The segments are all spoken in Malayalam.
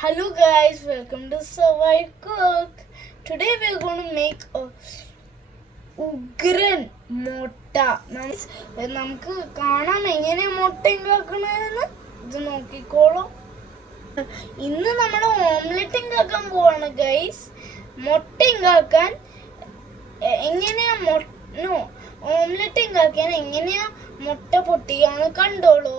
Hello guys, welcome to Survive Cook. Today we are going to make a ഉഗ്രൻ മുട്ട. നമുക്ക് കാണാം എങ്ങനെയാ മുട്ട ഉണ്ടാക്കണെന്ന്. ഇത് നോക്കിക്കോളൂ. ഇന്ന് നമ്മൾ ഓംലെറ്റ് ഉണ്ടാക്കാൻ പോവാണ് ഗൈസ്. മുട്ട ഉണ്ടാക്കാൻ എങ്ങനെയാ ഓംലെറ്റ് ഉണ്ടാക്കാൻ എങ്ങനെയാ മുട്ട പൊട്ടിക്കാന്ന് കണ്ടോളൂ.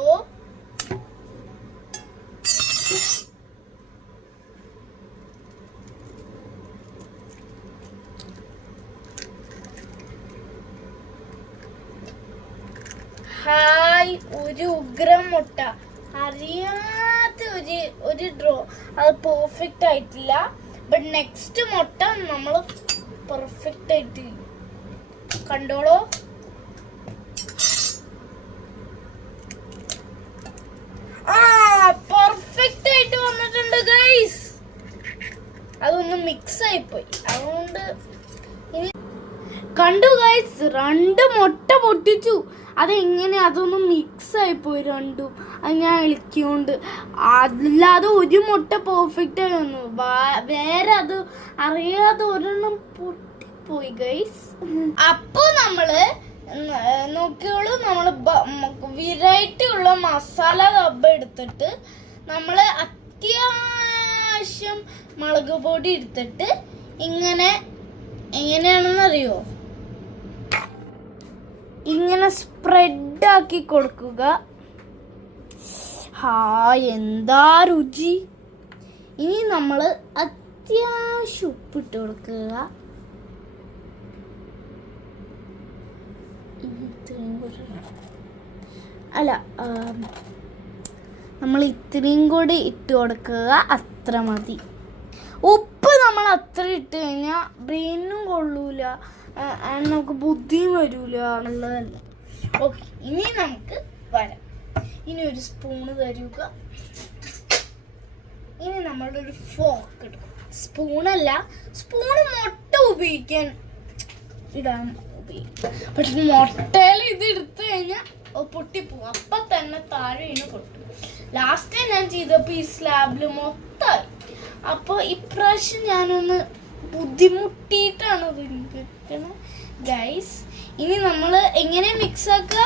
ഹായ്, ഒരു ഉഗ്രം മുട്ട. അറിയാത്ത ഒരു ഡ്രോ അത് പെർഫെക്റ്റ് ആയിട്ടില്ല. ബട്ട് നെക്സ്റ്റ് മുട്ട നമ്മൾ പെർഫെക്റ്റ് ആയിട്ട് കണ്ടോളൂ. പെർഫെക്റ്റ് ആയിട്ട് വന്നിട്ടുണ്ട് ഗൈസ്. അതൊന്ന് മിക്സ് ആയിപ്പോയി, അതുകൊണ്ട് ഇനി കണ്ടു ഗൈസ്. 2 മുട്ട പൊട്ടിച്ചു. അതെങ്ങനെ അതൊന്ന് മിക്സ് ആയിപ്പോയി രണ്ടും. അത് ഞാൻ ഇളക്കിയോണ്ട്. അല്ലാതെ ഒരു മുട്ട പെർഫെക്റ്റ് ആയി വന്നു. വേറെ അത് അറിയാതെ ഒരെണ്ണം പൊട്ടിപ്പോയി ഗൈസ്. അപ്പൊ നമ്മള് നോക്കിയോളൂ, നമ്മള് വെറൈറ്റി ഉള്ള മസാല ഡബ്ബ എടുത്തിട്ട് നമ്മള് അത്യാവശ്യം മുളക് പൊടി എടുത്തിട്ട് എങ്ങനെയാണെന്നറിയോ, ഇങ്ങനെ സ്പ്രെഡ് ആക്കി കൊടുക്കുക. എന്താ രുചി. ഇനി നമ്മൾ അത്യാവശ്യം ഉപ്പിട്ട് കൊടുക്കുക. അല്ല, നമ്മൾ ഇത്രയും കൂടി ഇട്ട് കൊടുക്കുക. അത്ര മതി. ഉപ്പ് നമ്മൾ അത്ര ഇട്ട് കഴിഞ്ഞാൽ ബ്രെയിനും കൊള്ളൂല, നമുക്ക് ബുദ്ധിയും വരൂല എന്നുള്ളതല്ല. ഓക്കെ, ഇനി നമുക്ക് വരാം. ഇനി ഒരു സ്പൂണ് തരുക. ഇനി നമ്മളുടെ ഒരു ഫോർക്ക് എടുക്കും. സ്പൂണല്ല, സ്പൂണ് മുട്ട ഇടാൻ ഉപയോഗിക്കും. പക്ഷെ മുട്ടയിൽ ഇത് എടുത്തു കഴിഞ്ഞാൽ പൊട്ടിപ്പോവും. അപ്പൊ തന്നെ താഴെ പൊട്ടും. ലാസ്റ്റ് ടൈം ഞാൻ ചെയ്തപ്പോൾ ഈ സ്ലാബില് മൊത്തമായി. അപ്പൊ ഇപ്രാവശ്യം ഞാനൊന്ന് ബുദ്ധിമുട്ടിയിട്ടാണ് കിട്ടണത് ഗൈസ്. ഇനി നമ്മൾ എങ്ങനെ മിക്സ് ആക്കുക,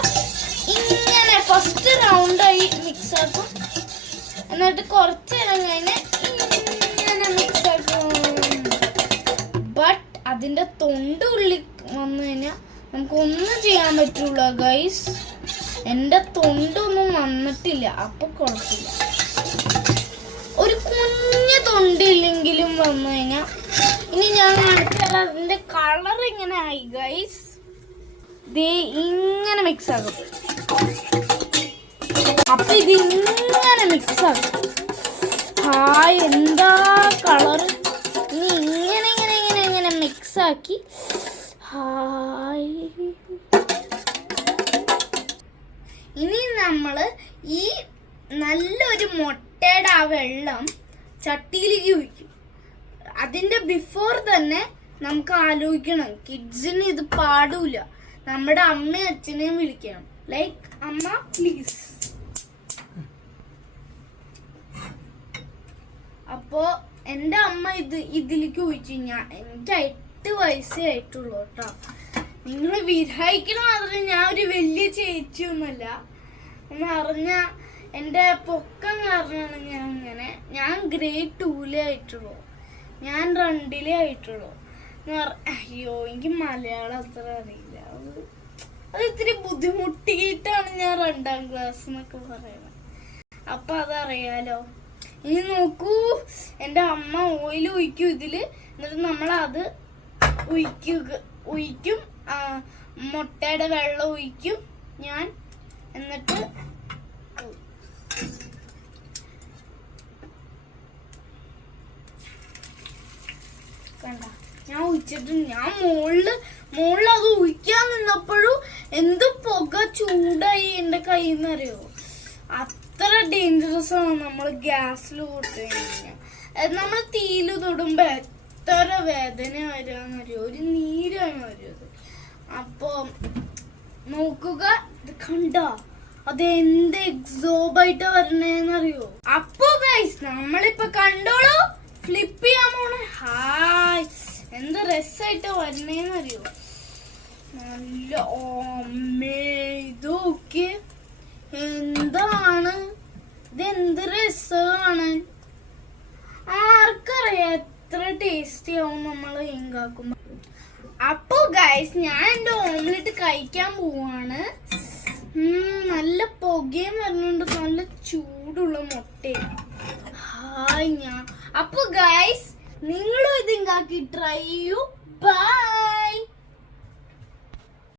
ഇങ്ങനെ ഫസ്റ്റ് റൗണ്ടായി മിക്സ് ആക്കും. എന്നിട്ട് കുറച്ച് നേരം കഴിഞ്ഞ് ഇങ്ങനെ മിക്സ് ആക്കും. ബട്ട് അതിന്റെ തൊണ്ട് ഉള്ളി വന്നു കഴിഞ്ഞാൽ നമുക്കൊന്നും ചെയ്യാൻ പറ്റൂല ഗൈസ്. എൻ്റെ തൊണ്ടൊന്നും വന്നിട്ടില്ല, അപ്പൊ കുഴപ്പമില്ല. ഒരു കുഞ്ഞു തൊണ്ടില്ലെങ്കിലും വന്നു കഴിഞ്ഞാൽ ഇനി ഞാൻ കാണിച്ചാൽ അതിന്റെ കളർ ഇങ്ങനെ ആയി ഗൈസ്. ദേ ഇങ്ങനെ മിക്സ് ആകും. അപ്പൊ ഇത് ഇങ്ങനെ മിക്സ് ആകും. എന്താ കളർ. ഇനി ഇങ്ങനെ ഇങ്ങനെ ഇങ്ങനെ ഇങ്ങനെ മിക്സ് ആക്കി ഇനി നമ്മള് ഈ നല്ലൊരു മുട്ടയുടെ ആ വെള്ളം ചട്ടിയിലേക്ക് ഒഴിക്കും. അതിന്റെ ബിഫോർ തന്നെ നമുക്ക് ആലോചിക്കണം, കിഡ്സിന് ഇത് പാടൂല. നമ്മുടെ അമ്മയും അച്ഛനെയും വിളിക്കണം. ലൈക്ക്, അമ്മ പ്ലീസ്. അപ്പോ എൻ്റെ അമ്മ ഇതിലേക്ക് ഒഴിച്ചു. എനിക്ക് 8 വയസ്സേ ആയിട്ടുള്ളൂ കേട്ടോ. നിങ്ങൾ വിചാരിക്കണ മാതിരി ഞാൻ ഒരു വലിയ ചേച്ചിയൊന്നുമല്ല. എന്ന് പറഞ്ഞ എൻ്റെ പൊക്കം കാരണമാണ് ഞാൻ ഗ്രേഡ് 2 ആയിട്ടുള്ളൂ. ഞാൻ 2 ആയിട്ടുള്ളൂ. അയ്യോ, എനിക്ക് മലയാളം അത്ര അറിയില്ല. അത് ഇത്തിരി ബുദ്ധിമുട്ടിയിട്ടാണ് ഞാൻ 2ാം ക്ലാസ് എന്നൊക്കെ പറയുന്നത്. അപ്പൊ അതറിയാലോ. ഇനി നോക്കൂ, എൻ്റെ അമ്മ ഓയിൽ ഒഴിക്കും ഇതില്. എന്നിട്ട് നമ്മളത് ഒഴിക്കും. മുട്ടയുടെ വെള്ളം ഒഴിക്കും ഞാൻ. എന്നിട്ട് കണ്ട, ഞാൻ ഒഴിച്ചിട്ട് ഞാൻ മുകളിൽ അത് ഒഴിക്കാൻ നിന്നപ്പോഴും എന്ത് പുക ചൂടായി എൻ്റെ കയ്യിൽ നിന്ന് അറിയോ. അത്ര ഡേഞ്ചറസ് ആണ് നമ്മൾ ഗ്യാസിൽ കൊടുത്തു കഴിഞ്ഞാൽ. നമ്മൾ തീയിൽ തൊടുമ്പോ എത്ര വേദന വരാന്നറിയോ, ഒരു നീരാണ് വരുന്നത്. അപ്പൊ നോക്കുക, ഇത് കണ്ട അതെന്ത് എക്സോബായിട്ട് വരണേന്നറിയോ? അപ്പൊ ഗൈസ് നമ്മളിപ്പൊ കണ്ടോളൂ, ഫ്ലിപ്പ് ചെയ്യാൻ പോണ. ഹായ്, എന്ത് രസായിട്ട് വരണേന്നറിയോ? നല്ല ഇതൊക്കെ എന്താണ് ഇതെന്ത് രസാണ്. ആർക്കറിയാം എത്ര ടേസ്റ്റി ആവും നമ്മൾ ഉണ്ടാക്കുമ്പോ. അപ്പൊ ഗൈസ് ഞാൻ എന്റെ ഓംലെറ്റ് കഴിക്കാൻ പോവാണ്. നല്ല പുകയും വരുന്നുണ്ട്, നല്ല ചൂടുള്ള മുട്ടയും. ഹായ് അപ്പൊ ഗൈസ് നിങ്ങളും ഇത് ഉണ്ടാക്കി ട്രൈ ചെയ്യൂ. ബൈ.